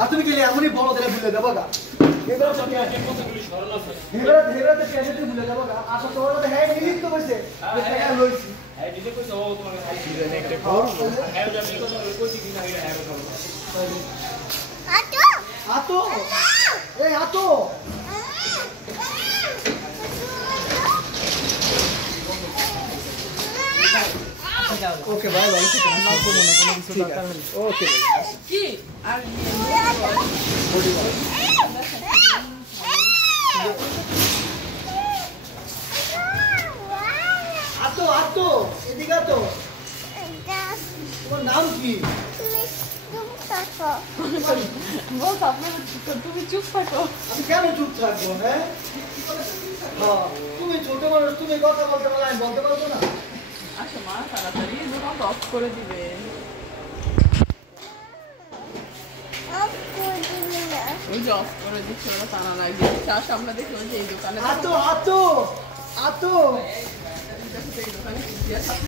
আর তুমি গেলে এমনই বড় ধরে ভুলে দেবো গা হেরাতে ক্যাশেটে ভুলে যাবো গা আসা তো ওরা হ্যাঁ নিলিপ তো বসে হ্যাঁ লইছি হ্যাঁ দিলে কইছো ও তোমাকে খাইছি একটা করব হ্যাঁ ওটা আমি কইছি কি না হ্যাঁ আতো আতো এই আতো ओके बाय बाय ठीक है आपको मना करना किसी दरकार नहीं ओके की আর আতো আতো এদিকে আতো তোমার নাম কি বল আপনি তুমি চুপ থাকো আমি কেন চুপ থাকবো হ্যাঁ তুমি ছোট মানুষ তুমি কথা বলতে পারো আমি বলতে পারবো না আচ্ছা মা তাড়াতাড়ি দোকান অফ করে দিবে অফ করে দিবে না ওই যে অফ করে দিচ্ছে ওরা টানা লাগবে চাষ আমরা দেখি ওই যে এই দোকানে আতো আতো আতো এই দোকানে